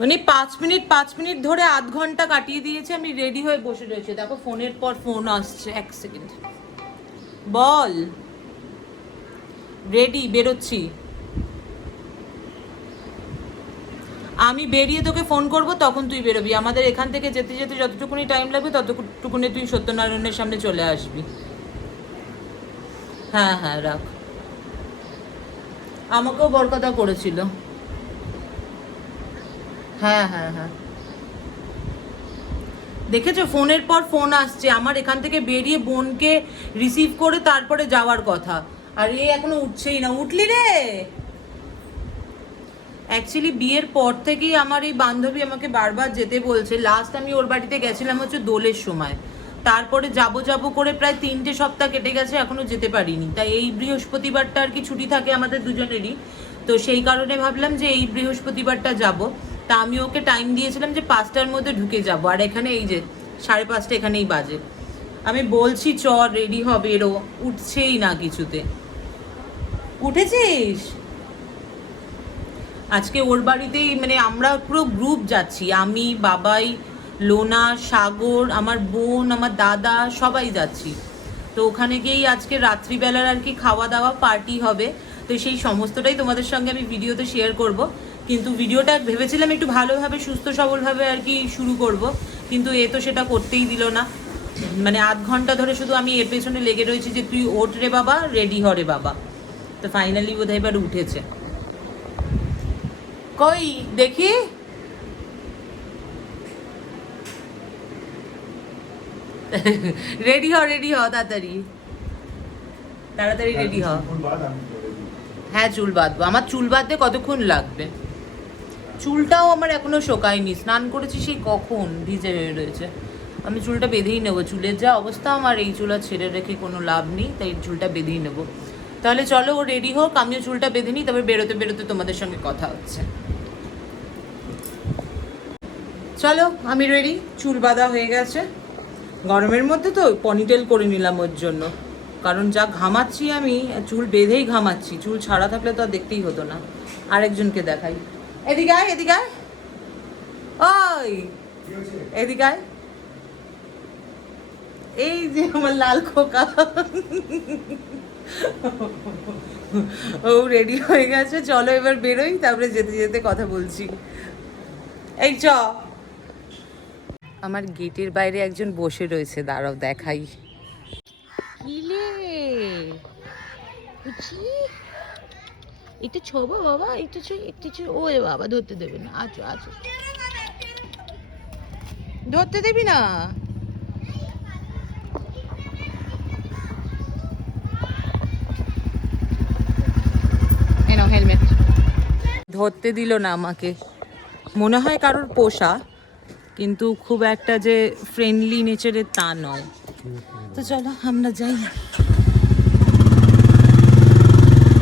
মানে 5 মিনিট ধরে আধ ঘন্টা কাটিয়ে দিয়েছে, আমি রেডি হয়ে বসে রয়েছে। দেখো ফোনের পর ফোন আসছে। 1 সেকেন্ড, বল। রেডি, বেরোচ্ছি। আমি বেরিয়ে তোকে ফোন করব, তখন তুই বেরোবি। আমাদের এখান থেকে যেতে যেতে যতটুকুনি টাইম লাগবে ততটুকুনি তুই সত্যনারায়ণের সামনে চলে আসবি। হ্যাঁ হ্যাঁ, রাখ। আমাকেও বরকথা করেছিল। হ্যাঁ হ্যাঁ হ্যাঁ, দেখেছো ফোনের পর ফোন আসছে। আমার এখান থেকে বেরিয়ে বোনকে রিসিভ করে তারপরে যাওয়ার কথা, আর এ এখনো উঠছেই না। উঠলি রে? অ্যাকচুয়ালি বিয়ের পর থেকেই আমার এই বান্ধবী আমাকে বারবার যেতে বলছে। লাস্ট আমি ওর বাড়িতে গেছিলাম হচ্ছে দোলের সময়, তারপরে যাবো যাবো করে প্রায় 3টে সপ্তাহ কেটে গেছে, এখনো যেতে পারিনি। তাই এই বৃহস্পতিবারটা আর কি ছুটি থাকে আমাদের দুজনেরই, তো সেই কারণে ভাবলাম যে এই বৃহস্পতিবারটা যাব। তা আমি ওকে টাইম দিয়েছিলাম যে 5টার মধ্যে ঢুকে যাব, আর এখানে এই যে 5:30 এখানেই বাজে। আমি বলছি চ রেডি হবে, এরও উঠছেই না কিছুতে। উঠেছিস? আজকে ওর বাড়িতেই, মানে আমরা পুরো গ্রুপ যাচ্ছি, আমি, বাবাই, লোনা, সাগর, আমার বোন, আমার দাদা, সবাই যাচ্ছি। তো ওখানে গিয়েই আজকে রাত্রিবেলার আর কি খাওয়া দাওয়া পার্টি হবে। তো সেই সমস্তটাই তোমাদের সঙ্গে আমি ভিডিওতে শেয়ার করব। কিন্তু ভিডিওটা ভেবেছিলাম একটু ভালোভাবে সুস্থ সবলভাবে আর কি শুরু করব, কিন্তু এ তো সেটা করতেই দিল না। মানে আধ ঘন্টা ধরে শুধু আমি এর পেছনে লেগে রয়েছি যে তুই ওঠ রে বাবা, রেডি হ রে বাবা। তো ফাইনালি বোধহয় এবার উঠেছে। কই দেখি। রেডি হ, রেডি হ, তাড়াতাড়ি তাড়াতাড়ি রেডি হ। হ্যাঁ চুল বাঁধবো। আমার চুল বাঁধতে কতক্ষণ লাগবে? চুলটাও আমার এখনো শোকায়নি, স্নান করেছি সেই কখন, ভিজে রয়েছে। আমি চুলটা বেঁধেই নেবো। চুলের যা অবস্থা আমার, এই চুল আর ছেড়ে রেখে কোনো লাভ নেই, তাই চুলটা বেঁধেই নেবো। তাহলে চলো ও রেডি হোক, আমিও চুলটা বেঁধে নিই, তবে বেরোতে বেরোতে তোমাদের সঙ্গে কথা হচ্ছে। চলো আমি রেডি, চুল বাঁধা হয়ে গেছে। গরমের মধ্যে তো পনিটেল করে নিলাম ওর জন্য, কারণ যা ঘামাচ্ছি আমি, চুল বেঁধেই ঘামাচ্ছি। চুল ছাড়া থাকলে তো আর দেখতেই হতো না। আরেকজনকে দেখাই। এদিকে আয়, এদিকে আয়, ওই এদিকে আয়। এই যে আমার লাল খোকা, ও রেডি হয়ে গেছে। চলো এবার বেরোই, তারপরে যেতে যেতে কথা বলছি। এই চ। আমার গেটের বাইরে একজন বসে রয়েছে, দাঁড়াও দেখাই। কিলে একটু ছোবো বাবা, একটু একটু। ওরে বাবা, ধরতে দেবে না। আছো আছো, ধরতে দেবি না। হেলমেট ধরতে দিল না আমাকে। মনে হয় কারোর পোষা, কিন্তু খুব একটা যে ফ্রেন্ডলি নেচারের তা নয়। তো চলো আমরা যাই।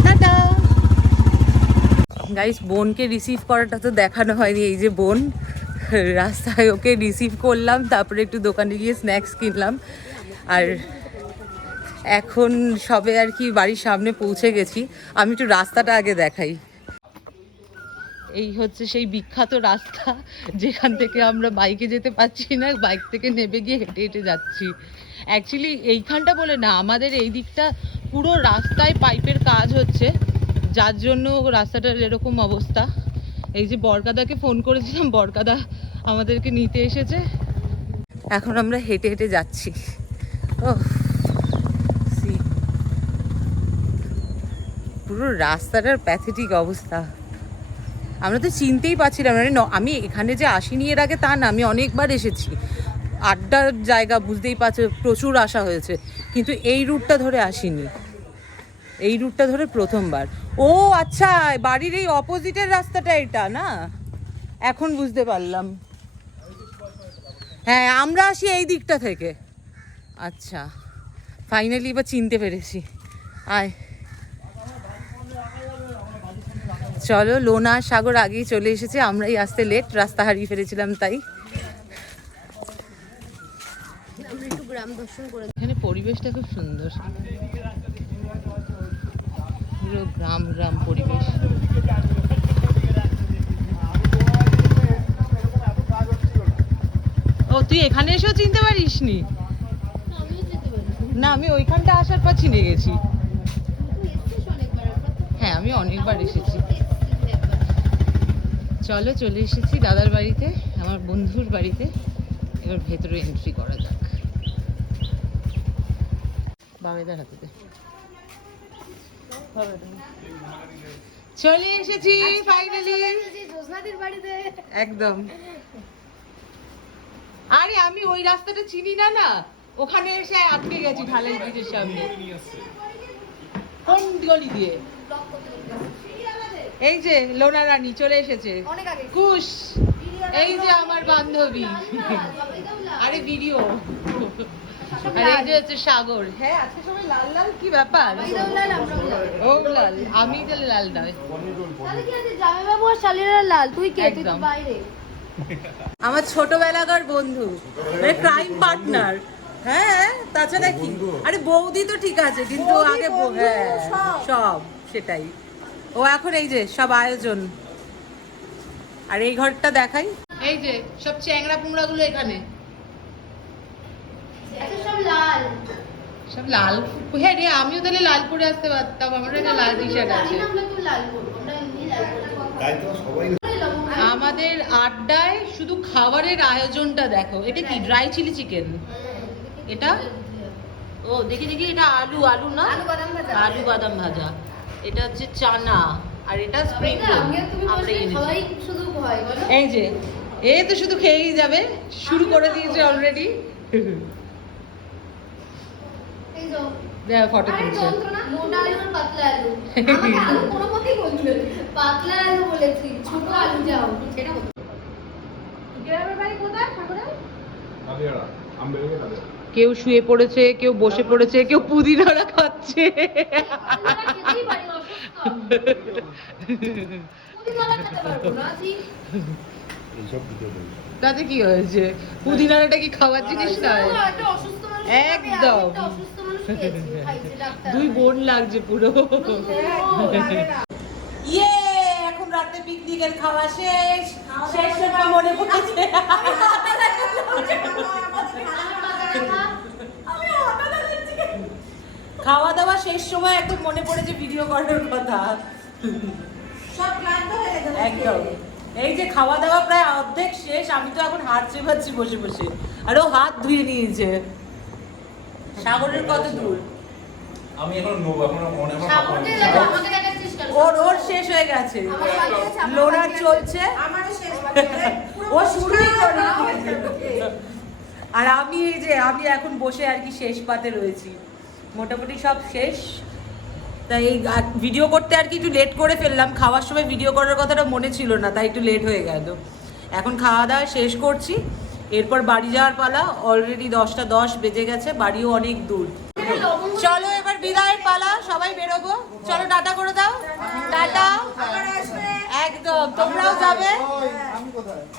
Tata guys. বোনকে রিসিভ করাটা তো দেখানো হয়নি। এই যে বোন, রাস্তায় ওকে রিসিভ করলাম, তারপরে একটু দোকানে গিয়ে স্ন্যাক্স কিনলাম, আর এখন সবে আর কি বাড়ির সামনে পৌঁছে গেছি। আমি একটু রাস্তাটা আগে দেখাই। এই হচ্ছে সেই বিখ্যাত রাস্তা, যেখান থেকে আমরা বাইকে যেতে পারছি না, বাইক থেকে নেমে গিয়ে হেঁটে হেঁটে যাচ্ছি। অ্যাকচুয়ালি এইখানটা বলে না, আমাদের এই দিকটা পুরো রাস্তায় পাইপের কাজ হচ্ছে, যার জন্য রাস্তাটার এরকম অবস্থা। এই যে বরকাদাকে ফোন করেছিলাম, বরকাদা আমাদেরকে নিতে এসেছে। এখন আমরা হেঁটে হেঁটে যাচ্ছি। ও পুরো রাস্তাটার প্যাথেটিক অবস্থা। আমরা তো চিনতেই পারছিলাম না। আমি এখানে যে আসিনি এর আগে তা না, আমি অনেকবার এসেছি। আড্ডার জায়গা, বুঝতেই পারছো, প্রচুর আসা হয়েছে, কিন্তু এই রুটটা ধরে আসিনি। এই রুটটা ধরে প্রথমবার। ও আচ্ছা, বাড়ির এই অপোজিটের রাস্তাটা এটা না, এখন বুঝতে পারলাম। হ্যাঁ আমরা আসি এই দিকটা থেকে। আচ্ছা ফাইনালি এবার চিনতে পেরেছি। আয় চলো। লোনা সাগর আগেই চলে এসেছে, আমরাই আসতে লেট, রাস্তা হারিয়ে ফেলেছিলাম তাই। এখানে পরিবেশটা খুব সুন্দর, পুরো গ্রাম গ্রাম পরিবেশ। তুই এখানে এসেও চিনতে পারিসনি? না, আমি ওইখানটা আসার পর চিনে গেছি। হ্যাঁ, আমি অনেকবার এসেছি। চলো, চলে এসেছি দাদার বাড়িতে, আমার বন্ধুর বাড়িতে। এবার ভেতরে এন্ট্রি করা যাক। বামেদার হাতে দে। চলে এসেছি ফাইনালি একদম। আরে আমি ওই রাস্তাটা চিনি না, না ওখানে এসে আটকে গেছি ঢালাই ব্রিজের সামনে। কোন গলি দিয়ে? এই যে লোনা রানী চলে এসেছে। কুশ, এই যে আমার বান্ধবী। আরে ভিডিও। আর এই যে হচ্ছে সাগর। হ্যাঁ, আজকে সবাই লাল লাল, কি ব্যাপার? ও লাল, আমি তাহলে লাল নয়। আমার ছোটবেলাকার বন্ধু, মানে ক্রাইম পার্টনার। হ্যাঁ, তাছাড়া কি? আরে বৌদি তো ঠিক আছে, কিন্তু আগে হ্যাঁ সব সেটাই। ও এখন এই যে সব আয়োজন। আর এই ঘরটা দেখাই, এই যে সব চ্যাংড়া পুংড়া গুলো এখানে সব লাল। হ্যাঁ রে, আমিও তাহলে লাল পরে আসতে পারতাম, আমার একটা লাল টি শার্ট আছে। আমাদের আড্ডায় শুধু খাবারের আয়োজনটা দেখো। এটা কি? Dry chilli chicken. এটা ও দেখি দেখি, এটা আলু, আলু না, আলু বাদাম ভাজা। এটা হচ্ছে চানা, আর এটা স্প্রিং রোল। আমরা এই যে এ তো শুধু খেয়েই যাবে, শুরু করে দিয়েছে অলরেডি। ফটো তুলছে। কেউ শুয়ে পড়েছে, কেউ বসে পড়েছে, কেউ পুদিনারা খাচ্ছে। তাতে কি হয়েছে? পুদিনাটা কি খাওয়ার জিনিস নয়? একদম। দুই বোন লাগছে পুরো। ইয়ে, এখন রাতে পিকনিকের খাওয়া শেষ। শেষ সময় মনে পড়েছে খাওয়া দাওয়া শেষ সময় একদম মনে পড়েছে ভিডিও করার কথা। একদম। এই যে খাওয়া দাওয়া প্রায় অর্ধেক শেষ, আমি তো এখন হাত চেবাচ্ছি বসে বসে, আর ও হাত ধুয়ে নিয়েছে। সাগরের কত দূর? আমি এখন নেবো, এখন ওর শেষ হয়ে গেছে, লোনার চলছে, ও শুরুই করে। আর আমি এই যে আমি এখন বসে আর কি শেষ পাতে রয়েছি, মোটামুটি সব শেষ। তাই এই ভিডিও করতে আর কি একটু লেট করে ফেললাম। খাওয়ার সময় ভিডিও করার কথাটা মনে ছিল না, তাই একটু লেট হয়ে গেল। এখন খাওয়া দাওয়া শেষ করছি, এরপর বাড়ি যাওয়ার পালা। অলরেডি 10টা 10 বেজে গেছে, বাড়িও অনেক দূর। চলো এবার বিদায়ের পালা, সবাই বেরোবো। চলো টাটা করে দাও। টাটা। একদম, তোমরাও যাবে।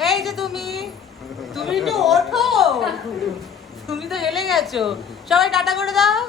এই যে তুমি তো ওঠো, তুমি তো হেলে গেছো। সবাই টাটা করে দাও।